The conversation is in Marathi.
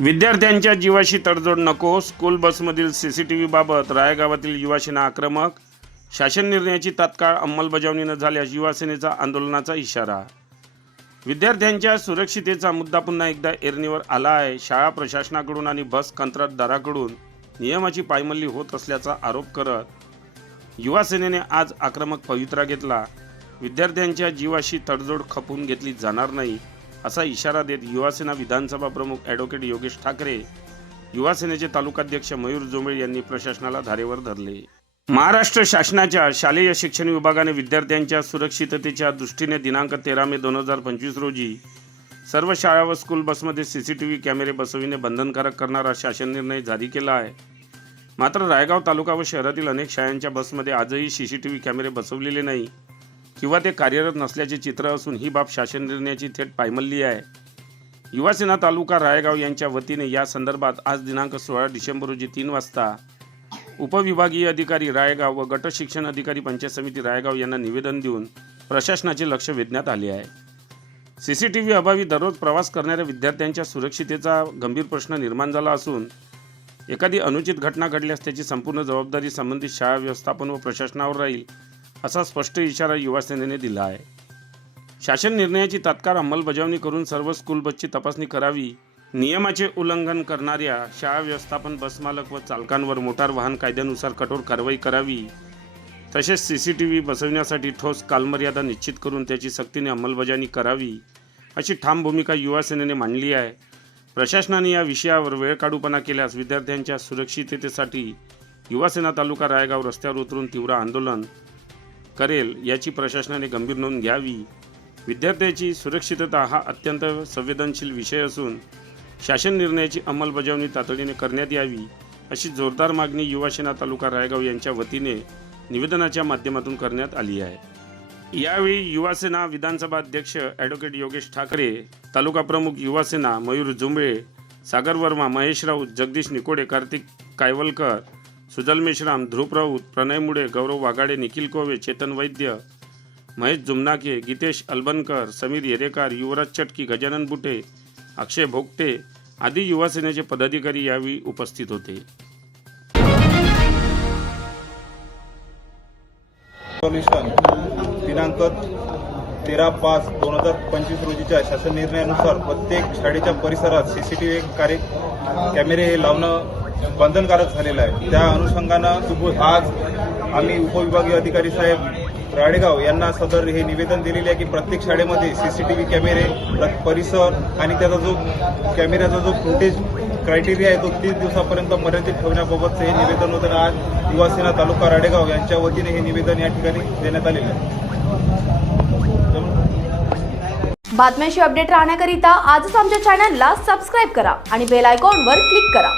विद्यार्थ्यांच्या जीवाशी तडजोड नको. स्कूल बसमधील सी सी टी व्हीबाबत रायगावातील युवासेना आक्रमक. शासन निर्णयाची तात्काळ अंमलबजावणी न झाल्यास युवासेनेचा आंदोलनाचा इशारा. विद्यार्थ्यांच्या सुरक्षितेचा मुद्दा पुन्हा एकदा एरणीवर आला आहे शाळा प्रशासनाकडून आणि बस कंत्राटदाराकडून नियमाची पायमल्ली होत असल्याचा आरोप करत युवासेनेने आज आक्रमक पवित्रा घेतला. विद्यार्थ्यांच्या जीवाशी तडजोड खपून घेतली जाणार नाही. असा इशारा देत युवासेना विधानसभा प्रमुख ॲडव्होकेट योगेश ठाकरे युवासेनेचे तालुकाध्यक्ष मयूर जोंबळे यांनी प्रशासनाला धारेवर धरले. महाराष्ट्र शासनाच्या शालेय शिक्षण विभागाने विद्यार्थ्यांच्या सुरक्षिततेच्या दृष्टीने दिनांक तेरा मे दोन हजार पंचवीस रोजी सर्व शाळा व स्कूल बसमध्ये सी सी टी व्ही कॅमेरे बसविणे बंधनकारक करणारा शासन निर्णय जारी केला आहे. मात्र रायगाव तालुका व शहरातील अनेक शाळांच्या बसमध्ये आजही सी सी टी व्ही कॅमेरे बसवलेले नाही. किंवा ते कार्यरत नसल्याचे चित्र असून ही बाब शासन निर्णयाची थेट पायमल्ली आहे. युवासेना तालुका रायगाव यांच्या वतीने या संदर्भात आज दिनांक सोळा डिसेंबर रोजी तीन वाजता उपविभागीय अधिकारी रायगाव व गट शिक्षण अधिकारी पंचायत समिती रायगाव यांना निवेदन देऊन प्रशासनाचे लक्ष वेधण्यात आले आहे. सी सी टी व्ही अभावी दररोज प्रवास करणाऱ्या विद्यार्थ्यांच्या सुरक्षितेचा गंभीर प्रश्न निर्माण झाला असून एखादी अनुचित घटना घडल्यास त्याची संपूर्ण जबाबदारी संबंधित शाळा व्यवस्थापन व प्रशासनावर राहील. असा स्पष्ट इशारा युवासेनेने दिला आहे. शासन निर्णयाची तात्काळ अंमलबजावणी करून सर्व स्कूल बसची तपासणी करावी नियमाचे उल्लंघन करणाऱ्या शाळा व्यवस्थापन बसमालक व चालकांवर मोटार वाहन कायद्यानुसार कठोर कारवाई करावी तसेच सी सी टी व्ही बसवण्यासाठी ठोस कालमर्यादा निश्चित करून त्याची सक्तीने अंमलबजावणी करावी अशी ठाम भूमिका युवासेनेने मांडली आहे. प्रशासनाने या विषयावर वेळ काढूपणा केल्यास विद्यार्थ्यांच्या सुरक्षिततेसाठी युवासेना तालुका रायगाव रस्त्यावर उतरून तीव्र आंदोलन करेल याची प्रशासनाने गंभीर नोंद घ्यावी. विद्यार्थ्याची सुरक्षितता हा अत्यंत संवेदनशील विषय असून शासन निर्णयाची अंमलबजावणी तातडीने करण्यात यावी अशी जोरदार मागणी युवासेना तालुका रायगाव यांच्या वतीने निवेदनाच्या माध्यमातून करण्यात आली आहे. यावेळी युवासेना विधानसभा अध्यक्ष ॲडव्होकेट योगेश ठाकरे तालुका प्रमुख युवासेना मयूर जुंबळे सागर वर्मा महेश राऊत जगदीश निकोडे कार्तिक कायवलकर सुजल मेश्राम ध्रुव राऊत प्रणय मुडे गौरव वाघाडे निखिल कोवे चेतन वैद्य महेश जुमनाके गीतेश अलबनकर समीर येरेकार युवराज चटकी गजानन बुटे अक्षय भोगटे आदी युवासेनेचे पदाधिकारी यावेळी उपस्थित होते. दिनांक तेरा पाच दोन हजार पंचवीस रोजीच्या शासन निर्णयानुसार प्रत्येक शाळेच्या परिसरात सीसीटीव्ही कार्य कॅमेरे हे लावणं बंधनकारक झालेलं आहे. त्या अनुषंगानं आज आम्ही उपविभागीय अधिकारी साहेब राडेगाव यांना सदर हे निवेदन दिलेले आहे की प्रत्येक शाळेमध्ये सीसीटीव्ही कॅमेरे परिसर आणि त्याचा जो कॅमेऱ्याचा जो फुटेज क्रायटेरिया आहे तो तीस दिवसापर्यंत मर्यादित ठेवण्याबाबतचं हे निवेदन होतं आज युवासेना तालुका राडेगाव यांच्या वतीने हे निवेदन या ठिकाणी देण्यात आलेलं आहे. बातम्यांशी अपडेट राहण्याकरिता आजच आमच्या चॅनलला सबस्क्राईब करा आणि बेल आयकॉनवर क्लिक करा.